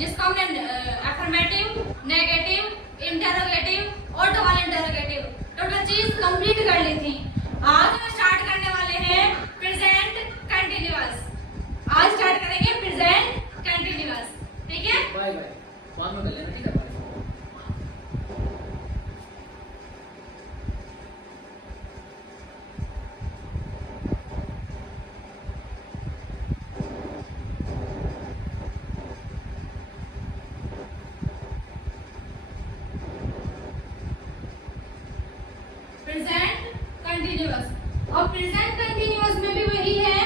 जिसको हमने affirmative, negative, interrogative और डबल इंटरोगेटिव टोटल चीज कंप्लीट कर ली थी। आज हम स्टार्ट करने वाले हैं प्रेजेंट कंटिन्यूअस। आज स्टार्ट करेंगे प्रेजेंट कंटिन्यूअस, ठीक है? बाय बाय, बाद में कर लेना, ठीक है? Present continuous. और प्रेजेंट कंटिन्यूअस में भी वही है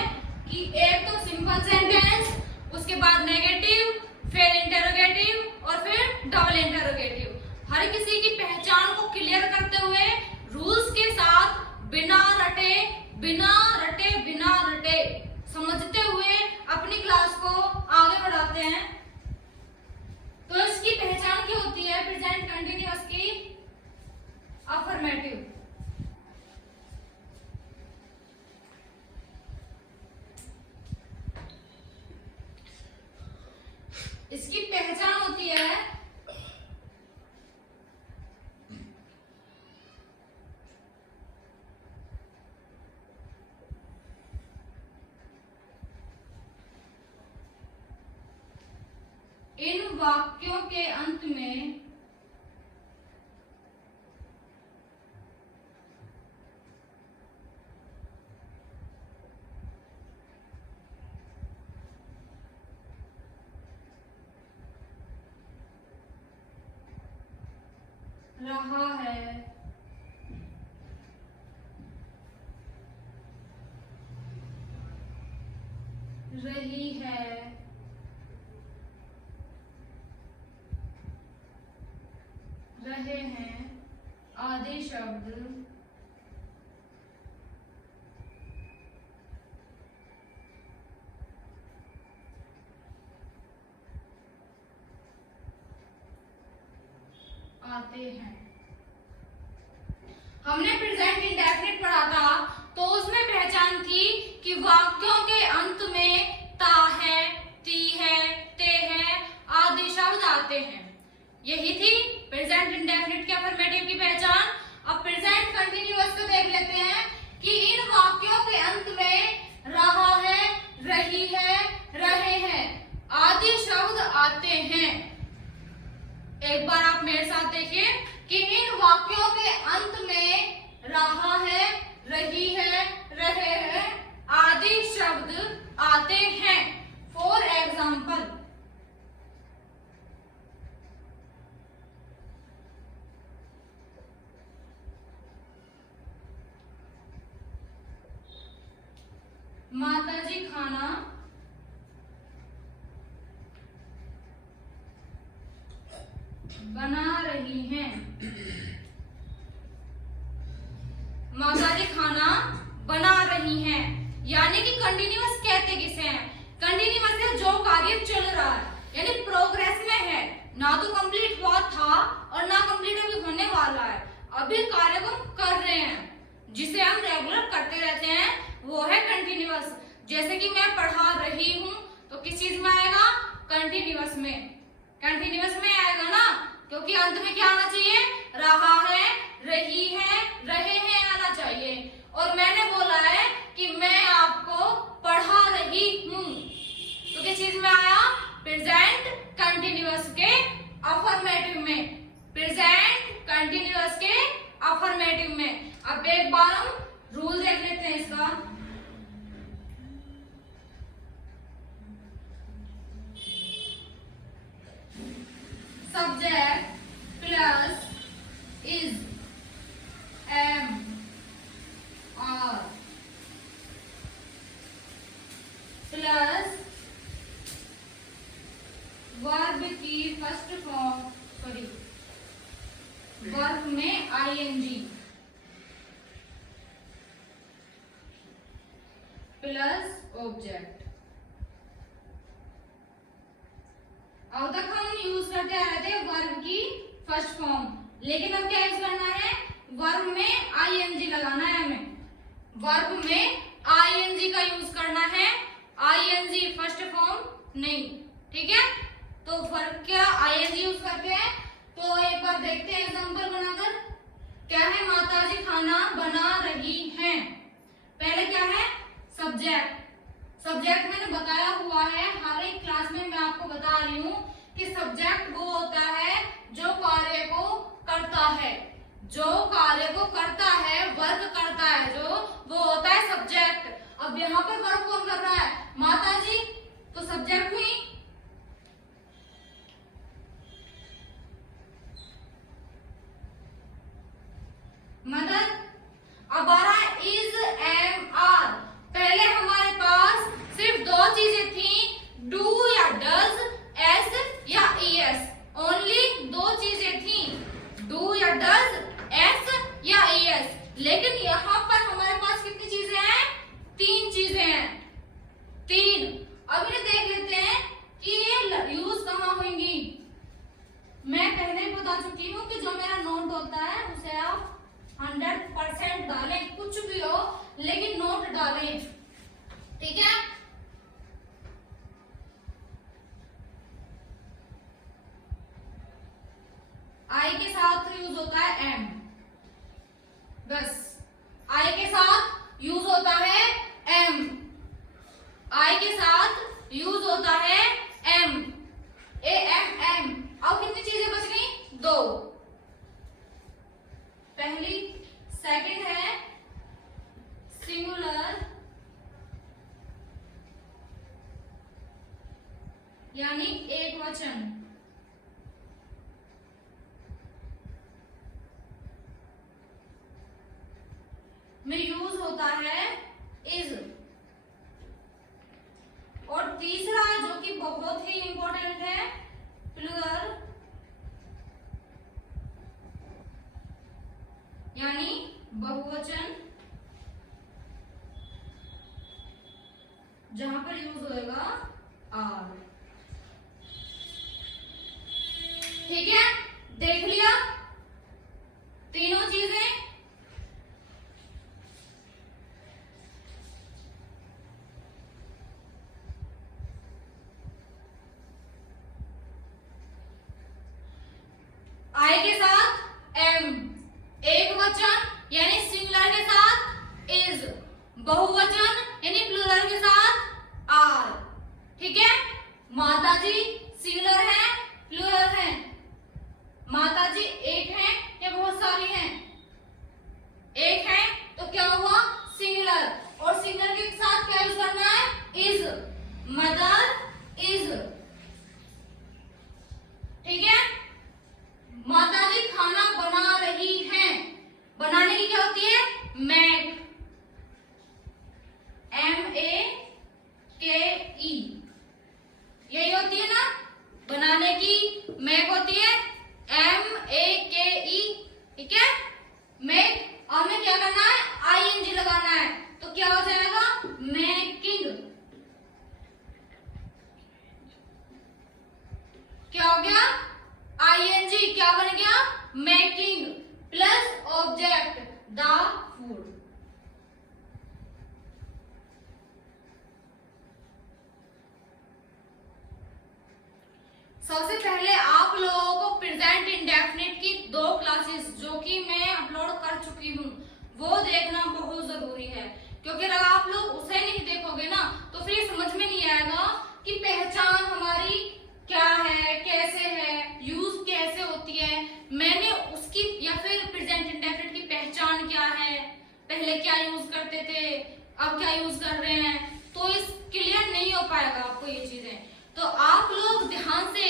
कि एक तो सिंपल सेंटेंस, उसके बाद नेगेटिव, फिर इंटरोगेटिव और फिर डबल इंटरोगेटिव। हर किसी की पहचान को क्लियर करते हुए रूल्स के साथ बिना रटे समझते हुए अपनी क्लास को आगे बढ़ाते हैं। तो इसकी पहचान क्या होती है प्रेजेंट कंटिन्यूअस की? अफर्मेटिव। इसकी पहचान होती है इन वाक्यों के अंत में रहा है, रही है, रहे हैं आदि शब्द आते हैं। हमने प्रेजेंट इंडेफिनिट पढ़ा था, तो उसमें पहचान थी कि वाक्यों के अंत में ता है, ती है, ते है आदि शब्द आते हैं। यही थी प्रेजेंट इंडेफिनिट के अफर्मेटिव की पहचान। अब प्रेजेंट कंटिन्यूअस को देख लेते हैं कि इन वाक्यों के अंत में रहा है, रही है, रहे हैं आदि शब्द आते हैं। एक बार आप मेरे साथ देखिए कि इन वाक्यों के अंत में रहा है, रही है, रहे हैं आदि शब्द आते हैं। फॉर एग्जाम्पल, माताजी खाना बना रही हैं। माताजी खाना बना रही हैं, यानी कि कंटिन्यूअस कहते किसे हैं? कंटिन्यूअस है जो कार्य चल रहा है, यानी प्रोग्रेस में है, ना तो कंप्लीट हुआ था और ना कंप्लीट अभी होने वाला है, अभी कार्य को कर रहे हैं, जिसे हम रेगुलर करते रहते हैं, वो है कंटिन्यूअस। जैसे कि मैं पढ़ा रही हूं, तो किस चीज में आएगा? कंटिन्यूअस में। कंटिन्यूअस में आएगा ना, क्योंकि अंत में क्या आना चाहिए? रहा है, रही है, रहे हैं आना चाहिए। और मैंने बोला है कि मैं आपको पढ़ा रही हूं, तो किस चीज में आया? प्रेजेंट कंटिन्यूअस के अफर्मेटिव में। प्रेजेंट कंटिन्यूअस के अफर्मेटिव में। अब एक बार हम रूल देख लेते हैं इसका। Subject plus is, am, are plus verb की फर्स्ट फॉर्म, वर्ब में आईएनजी प्लस ऑब्जेक्ट। अब तक हम यूज करते आ रहे थे वर्ब की फर्स्ट फॉर्म, लेकिन अब क्या यूज करना है? वर्ब में आईएनजी लगाना है हमें। वर्ब में आईएनजी का यूज करना है, आईएनजी फर्स्ट फॉर्म नहीं, ठीक है? तो वर्ब सब्जेक्ट। सब्जेक्ट मैंने बताया हुआ है, हर एक क्लास में मैं आपको बता रही हूँ कि सब्जेक्ट वो होता है जो कार्य को करता है, जो कार्य को करता है, वर्क करता है, जो वो होता है सब्जेक्ट। अब यहाँ पर वर्क कौन कर रहा है? माता जी, तो सब्जेक्ट हुई। मदर। अब आ रहा है इज, एम, आर। पहले हमारे पास सिर्फ दो चीजें थी, डू या डज, एस या ईएस। ओनली दो चीजें थी, डू या डज, एस या ईएस। लेकिन यहाँ पर हमारे पास कितनी चीजें हैं? तीन चीजें हैं, तीन। अब इन्हें देख लेते हैं कि ये यूज कहाँ होंगी। मैं पहले ही बता चुकी हूँ कि जो मेरा नोट होता है उसे आप 100% डालें, कुछ भी हो लेकिन नोट डालें, ठीक है। आई के साथ यूज होता है एम, बस। आई के साथ यूज होता है एम, आई के साथ यूज होता है एम, ए एम एम। अब कितनी चीजें बच गई? दो। पहली, सेकंड है सिंगुलर यानी एक वचन, में यूज होता है इज। और तीसरा जो कि बहुत ही इंपॉर्टेंट है, प्लूरल यानी बहुवचन, जहां पर यूज होएगा आर। ठीक है, देख लिया तीनों चीजें। आई के साथ एम, एक वचन यानी सिंगुलर के साथ इज, बहुवचन यानी प्लूरल के साथ आर। ठीक है, माता जी सिंगुलर है, प्लूरल है। माता जी एक है या बहुत सारी हैं? एक है, तो क्या हुआ? सिंगुलर। और सिंगुलर के साथ क्या यूज करना है? इज। Mother is. ठीक है, माता जी खाना बना रही हैं। बनाने की क्या होती है? मेक, MEKE, यही होती है ना बनाने की। मेक होती है MEKE, ठीक है। मेक, हमें क्या करना है? ING लगाना है, तो क्या हो जाएगा? मेकिंग। क्या हो गया? ING, क्या बन गया? Making plus object the food. सबसे पहले आप लोगों को प्रेजेंट इंडेफिनिट की दो क्लासेस जो कि मैं अपलोड कर चुकी हूँ वो देखना बहुत जरूरी है, क्योंकि अगर आप लोग उसे नहीं देखोगे ना तो फिर समझ में नहीं आएगा कि पहचान हमारी क्या है, कैसे है, यूज कैसे होती है। मैंने उसकी या फिर प्रेजेंट इंडेफिनिट की पहचान क्या है, पहले क्या यूज करते थे, अब क्या यूज कर रहे हैं, तो इस क्लियर नहीं हो पाएगा आपको ये चीजें। तो आप लोग ध्यान से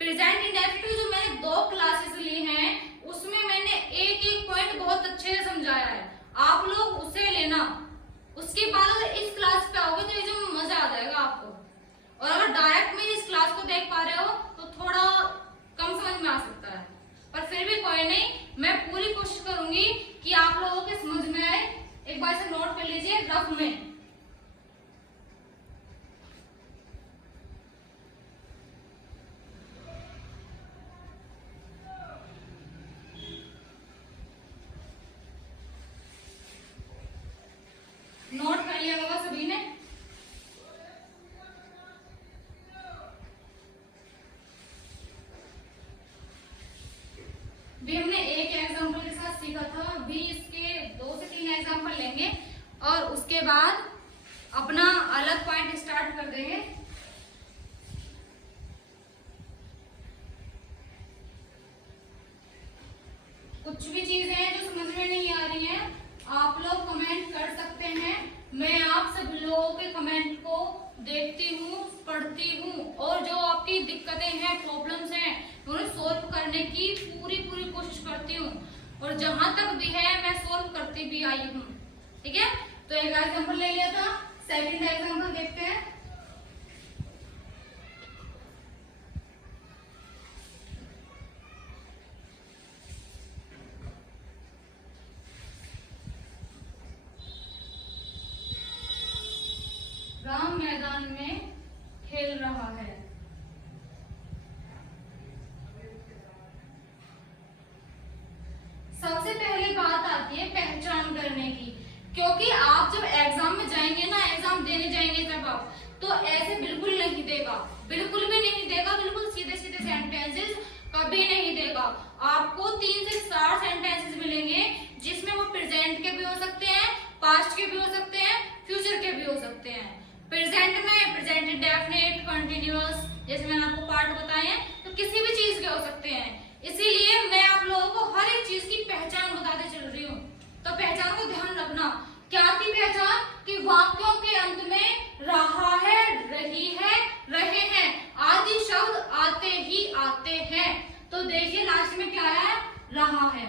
प्रेजेंट इंडेफिनिट जो मैंने दो क्लासेस ली हैं उसमें मैंने एक एक पॉइंट बहुत अच्छे से समझाया है, आप लोग उसे लेना। उसके बाद अगर इस क्लास पे आओगे तो ये जो मजा आ जाएगा आपको। और अगर डायरेक्ट मेरी इस क्लास को देख पा रहे हो तो थोड़ा कम समझ में आ सकता है, पर फिर भी कोई नहीं, मैं पूरी कोशिश करूंगी कि आप लोगों के समझ में आए। एक बार से नोट कर लीजिए रफ में। नोट कर लिया होगा सभी ने? भी हमने एक एग्जांपल के साथ सीखा था, भी इसके 2 से 3 एग्जांपल लेंगे और उसके बाद अब देखती हूँ, पढ़ती हूँ और जो आपकी दिक्कतें हैं, प्रॉब्लम्स हैं, उन्हें सोल्व करने की पूरी कोशिश करती हूँ और जहां तक भी है मैं सोल्व करती भी आई हूँ। ठीक है, तो एक एग्जांपल ले लिया था, सेकंड एग्जांपल देखते हैं। राम मैदान में खेल रहा है। सबसे पहले बात आती है पहचान करने की, क्योंकि आप जब एग्जाम में जाएंगे ना, एग्जाम देने जाएंगे जब आप, तो ऐसे बिल्कुल नहीं देगा, बिल्कुल भी नहीं देगा, बिल्कुल सीधे सीधे सेंटेंसेस कभी नहीं देगा। आपको 3 से 4 सेंटेंसेस मिलेंगे जिसमें वो प्रेजेंट के भी हो सकते हैं, पास्ट के भी हो सकते हैं, फ्यूचर के भी हो सकते हैं। प्रेजेंट में प्रेजेंट डेफिनेट, कंटिन्यूअस, जैसे मैंने आपको पार्ट बताए हैं, तो किसी भी चीज के हो सकते हैं। इसीलिए मैं आप लोगों को हर एक चीज की पहचान बताते चल रही हूँ। तो पहचान को ध्यान रखना। क्या थी पहचान? कि वाक्यों के अंत में रहा है, रही है, रहे हैं आदि शब्द आते ही आते हैं। तो देखिए लास्ट में क्या है? रहा है।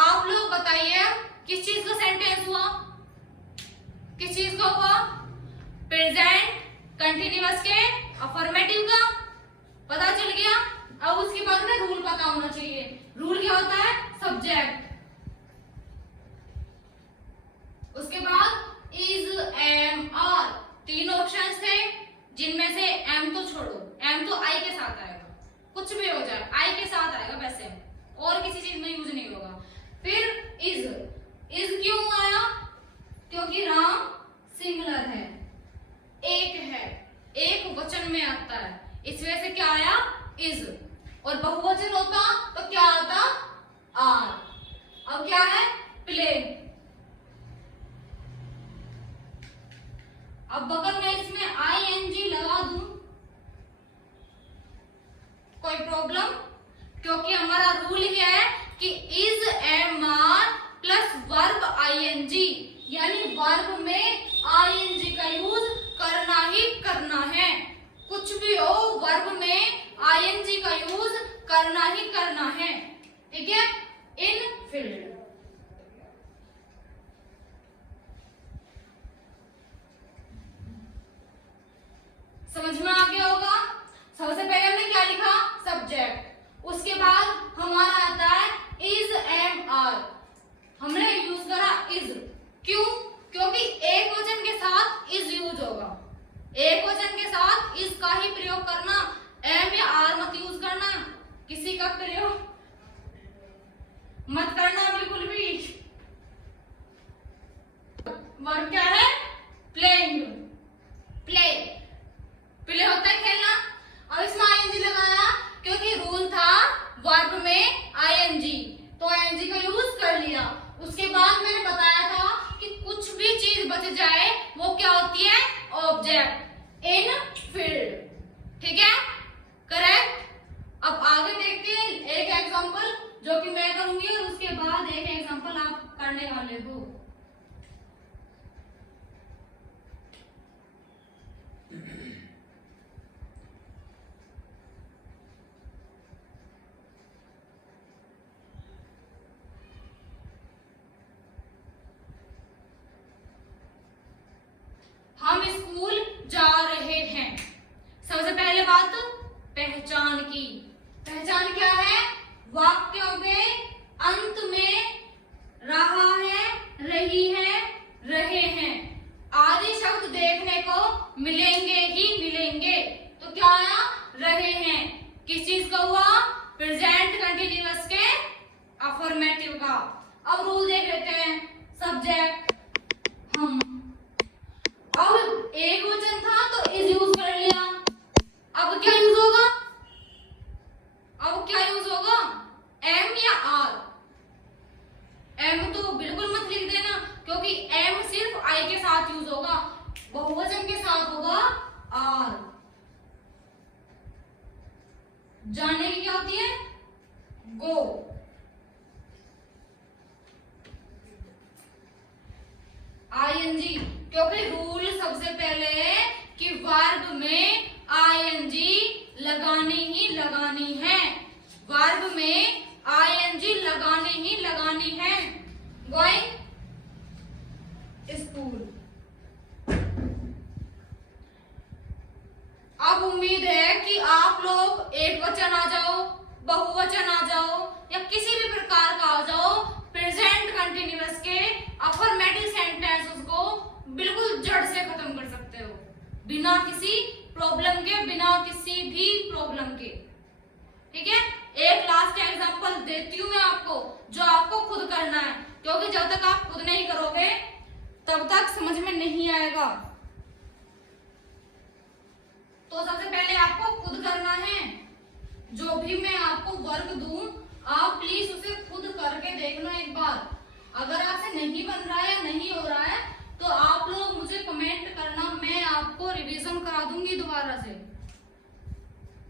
आप लोग बताइए किस चीज का सेंटेंस हुआ? किस चीज का हुआ? प्रेजेंट कंटिन्यूअस के अफर्मेटिव का। पता चल गया। अब उसके बाद में रूल पता होना चाहिए। रूल क्या होता है? सब्जेक्ट, उसके बाद इज, एम, आर, 3 ऑप्शंस थे जिनमें से एम तो छोड़ो, एम तो आई के साथ आएगा, कुछ भी हो जाए आई के साथ आएगा, वैसे और किसी चीज में यूज नहीं होगा। फिर इज क्यों आया? क्योंकि राम सिंगुलर है, एक है, एक वचन में आता है, इस वजह से क्या आया? इज। और बहुवचन होता तो क्या आता? आर। अब क्या है? प्ले। अब अगर मैं इसमें ing लगा दूं, कोई प्रॉब्लम? क्योंकि हमारा रूल क्या है कि is, am, are plus verb ing, यानी वर्ब में ing का यूज करना ही करना है। कुछ भी हो, वर्ब में ing का यूज करना ही करना है। ठीक है? इन फील्ड। समझ में आ गया होगा। सबसे पहले हमने क्या लिखा? सब्जेक्ट। उसके बाद हमारा आता है इज, एम, आर। हमने यूज करा इज। क्यों? क्योंकि एक वचन के साथ इज यूज होगा। एक वचन के साथ इज का ही प्रयोग करना, एम या आर मत यूज करना। किसी का प्रयोग मत करना बिल्कुल भी। वर्ब क्या है? प्लेइंग। प्ले, प्ले होता है खेलना। अब इसमें ing लगाया क्योंकि रूल था वर्ब में ing, तो ing का यूज कर लिया। उसके बाद मैंने बताया था कि कुछ भी चीज बच जाए वो क्या होती है? ऑब्जेक्ट। इन फील्ड। ठीक है? करेक्ट। अब आगे देखते हैं एक एग्जांपल जो कि मैं करूंगी और उसके बाद एक एग्जांपल आप करने वाले हो। हम स्कूल जा रहे हैं। सबसे पहले बात पहचान की। पहचान क्या है? वाक्यों के अंत में रहा है, रही है, रहे हैं आदि शब्द देखने को मिलेंगे ही मिलेंगे। तो क्या आया? रहे हैं। किस चीज का हुआ? प्रेजेंट कंटिन्यूअस के अफर्मेटिव का। अब रूल देख लेते हैं। सब्जेक्ट हम, अब एक वचन था तो इज यूज कर लिया। अब क्या यूज होगा? अब क्या यूज होगा? एम या आर? एम तो बिल्कुल मत लिख देना क्योंकि एम सिर्फ आई के साथ यूज होगा, बहुवचन के साथ होगा आर। जाने की क्या होती है? गो। ing, क्योंकि रूल सबसे पहले कि वर्ब में आईएनजी लगानी ही लगानी है, वर्ब में आईएनजी लगानी ही लगानी है। Going school. अब उम्मीद है कि आप लोग एक वचन आ जाओ, बहुवचन आ जाओ या किसी भी प्रकार का आ जाओ, प्रेजेंट कंटिन्यूअस के अफर्मेटिव सेंटेंसेस को बिल्कुल जड़ से खत्म कर सकते हो, बिना किसी प्रॉब्लम के, बिना किसी भी प्रॉब्लम के। ठीक है, एक लास्ट एग्जांपल देती हूं मैं आपको, जो आपको खुद करना है, क्योंकि जब तक आप खुद नहीं करोगे तब तक समझ में नहीं आएगा। तो सबसे पहले आपको खुद करना है। जो भी मैं आपको वर्क दूं, आप प्लीज उसे खुद करके देखना एक बार। अगर आपसे नहीं बन रहा है या नहीं हो रहा है तो आप लोग मुझे कमेंट करना, मैं आपको रिवीजन करा दूंगी दोबारा से।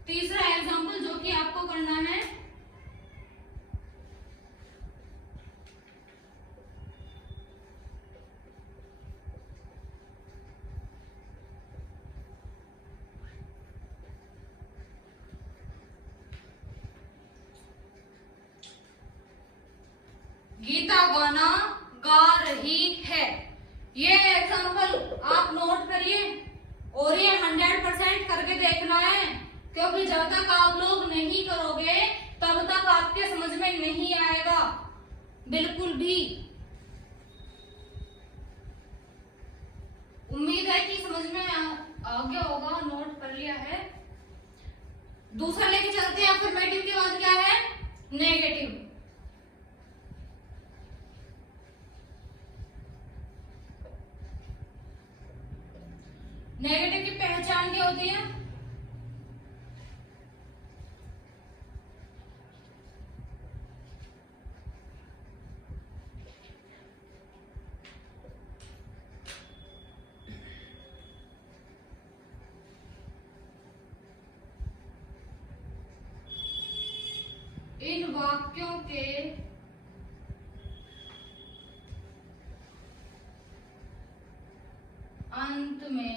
तीसरा एग्जांपल जो कि आपको करना है, गीता गाना गा रही है। ये एग्जांपल आप नोट करिए और ये 100% करके देखना है, क्योंकि जब तक आप लोग नहीं करोगे तब तक आपके समझ में नहीं आएगा बिल्कुल भी। उम्मीद है कि समझ में आ गया होगा, नोट कर लिया है। दूसरा लेके चलते हैं, अफर्मेटिव के बाद क्या है, नेगेटिव। नेगेटिव की पहचान क्या होती है? इन वाक्यों के अंत में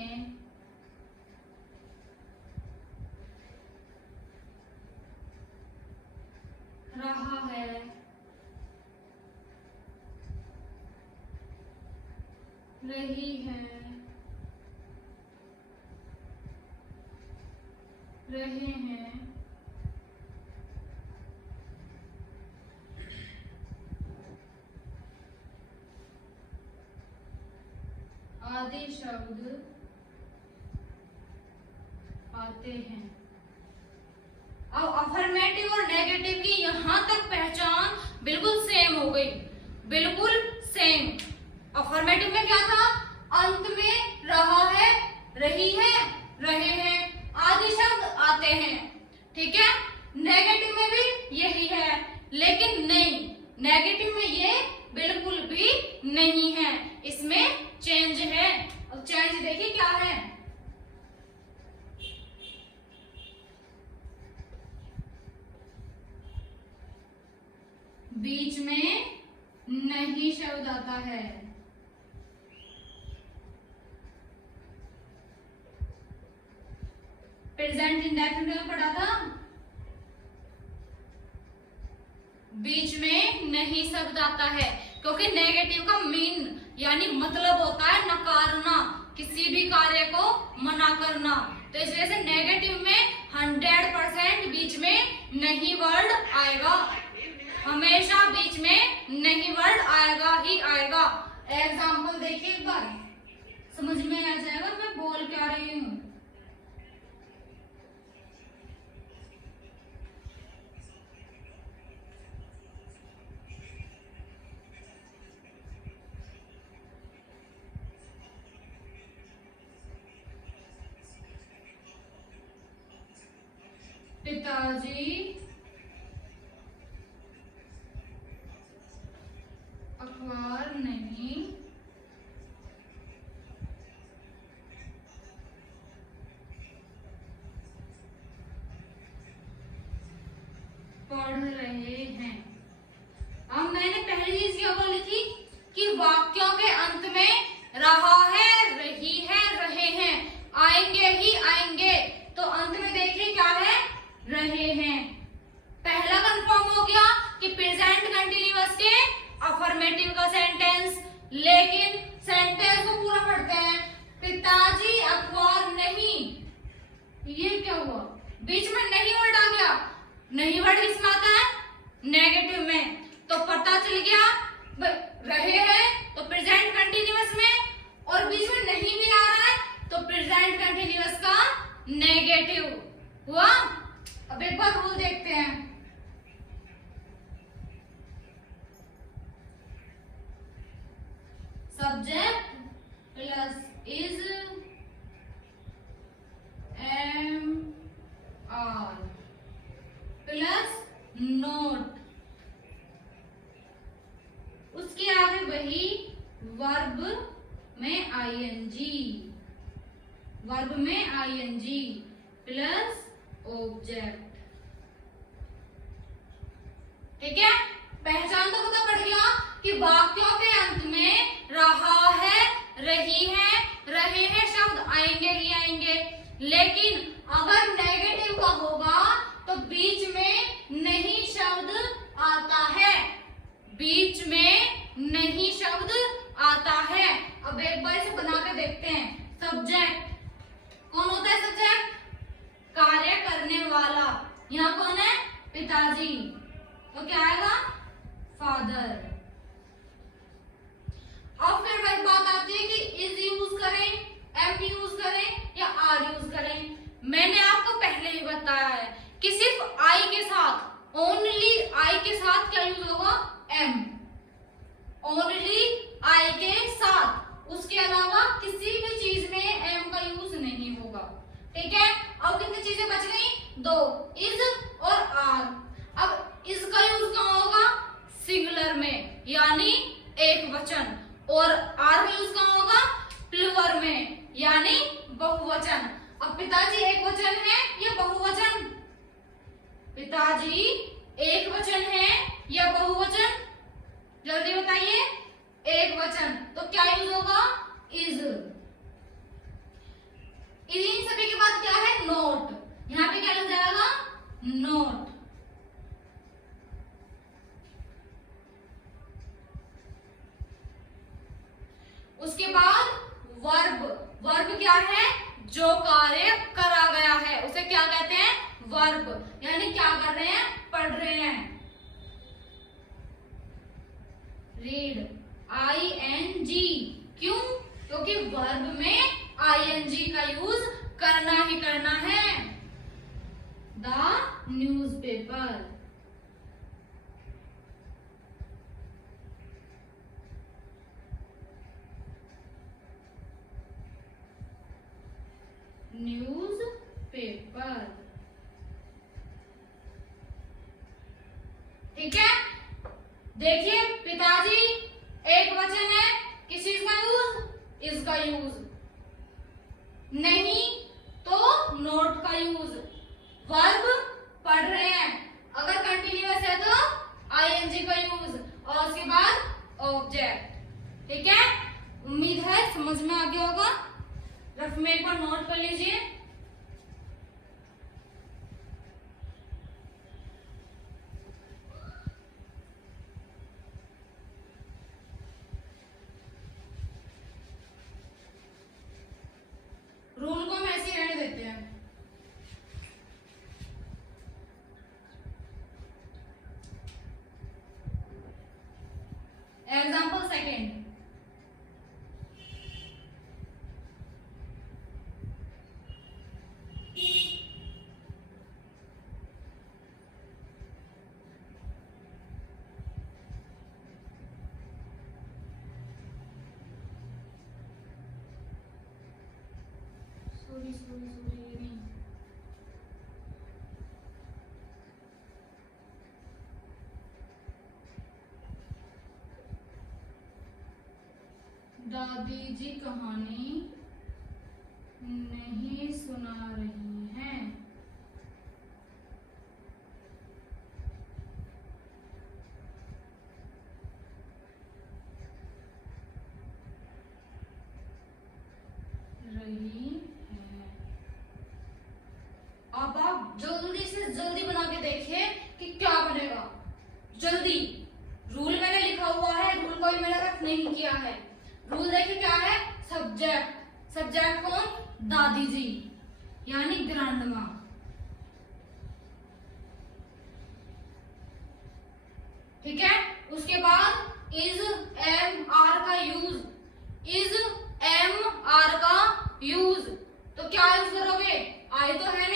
रहा है, रही है, रहे हैं, आदि शब्द आते हैं। अब अफर्मेटिव और नेगेटिव की यहां तक पहचान बिल्कुल सेम हो गई, बिल्कुल सेम। अफर्मेटिव में क्या था, अंत में रहा है, रही है, रहे हैं, आदि शब्द आते हैं। ठीक है, नेगेटिव में भी यही है, लेकिन नहीं, नेगेटिव में ये बिल्कुल भी नहीं है, इसमें चेंज है। अब चेंज देखिए क्या है, बीच में नहीं शब्द आता है। प्रेजेंट इंडेफिनिट में पढ़ा था, बीच में नहीं शब्द आता है, क्योंकि नेगेटिव का मीन यानी मतलब होता है नकारना, किसी भी कार्य को मना करना। तो इस वजह से नेगेटिव में 100% बीच में नहीं वर्ड आएगा, हमेशा बीच में नहीं वर्ड आएगा ही आएगा। एग्जाम्पल देखिए एक बार, समझ में आ जाएगा मैं बोल क्या रही हूँ। पिताजी अखबार नहीं पढ़ रहे हैं। अब मैंने पहली चीज क्या बोली थी कि वाक्यों के अंत में रहा है, रही है, नेगेटिव हुआ। अब एक बार रूल देखते हैं। Subject plus is am are plus not, उसके आगे वही वर्ब में आईएनजी, वर्ब में आईएनजी प्लस ऑब्जेक्ट। ठीक है, पहचान तो पता पड़ गया कि वाक्यों के अंत में रहा है, रही है, रहे हैं शब्द आएंगे ही आएंगे, लेकिन अगर नेगेटिव का होगा तो बीच में नहीं शब्द आता है, बीच में नहीं शब्द आता है। अब एक बार इसे बना के देखते हैं। सब्जेक्ट कौन होता है? सब्जेक्ट कार्य करने वाला। यहाँ कौन है? पिताजी, तो क्या आएगा? फादर। अब फिर वही बात आती है कि इज यूज करें, एम यूज करें या आर यूज करें। मैंने आपको पहले ही बताया है कि सिर्फ आई के साथ, ओनली आई के साथ क्या यूज होगा? एम, ओनली आई के साथ, उसके अलावा किसी भी चीज में एम का यूज नहीं होगा। ठीक है, अब कितनी चीजें बच गई? दो, इज और आर। अब इज का यूज कहाँ होगा? सिंगुलर में, यानी एक वचन, और आर का यूज कहाँ होगा? प्लूरल में, यानी बहुवचन। अब पिताजी एक वचन है या बहुवचन? पिताजी एक वचन है या बहुवचन? जल्दी बताइए। एक वचन, तो क्या यूज होगा? इज। इन सभी के बाद क्या है? नोट। यहाँ पे क्या लग जाएगा? नोट। उसके बाद वर्ब। वर्ब क्या है? जो कार्य करा गया है उसे क्या कहते हैं? वर्ब। यानी क्या कर रहे हैं? पढ़ रहे हैं। Read, ING। क्यों? क्योंकि वर्ब में ING का यूज करना ही करना है। The newspaper. News paper. ठीक है, देखिए पिताजी एक वचन है, किस चीज का यूज? इज का यूज, नहीं तो नोट का यूज। वर्ब पढ़ रहे हैं, अगर कंटिन्यूअस है तो ING का यूज, और उसके बाद ऑब्जेक्ट। ठीक है, उम्मीद है समझ में आ गया होगा। रफ में एक बार नोट कर लीजिए। रूल को हम ऐसे ही रहने देते हैं। Example second. दादी जी कहानी नहीं सुना रही हैं। अब आप जल्दी से जल्दी बना के देखिए कि क्या बनेगा। जल्दी। रूल मैंने लिखा हुआ है, रूल को भी मैंने रख नहीं किया है। रूल देखिए क्या है? सब्जेक्ट। सब्जेक्ट कौन? दादी जी, यानी ग्रैंडमा। ठीक है, उसके बाद इज एम आर का यूज। इज एम आर का यूज, तो क्या यूज करोगे? आई तो है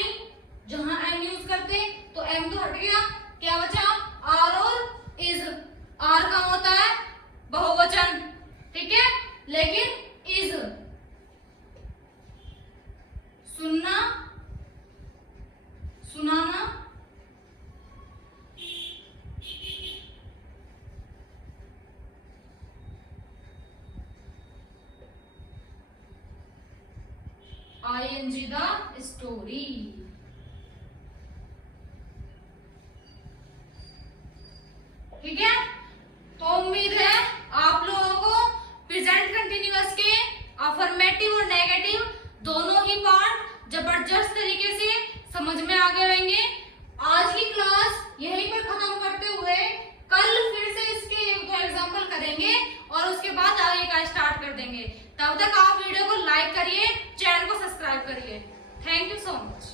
ing द स्टोरी। ठीक है, तो उम्मीद है आप लोगों को प्रेजेंट कंटिन्यूअस के अफर्मेटिव और नेगेटिव दोनों ही पार्ट जबरदस्त तरीके से समझ में आ गए होंगे। आज की क्लास यहीं पर खत्म करते हुए कल फिर से इसके एक दो एग्जांपल करेंगे और उसके बाद आगे का स्टार्ट कर देंगे। तब तक आप वीडियो को लाइक करिए, चैनल को सब्सक्राइब करिए। Thank you so much.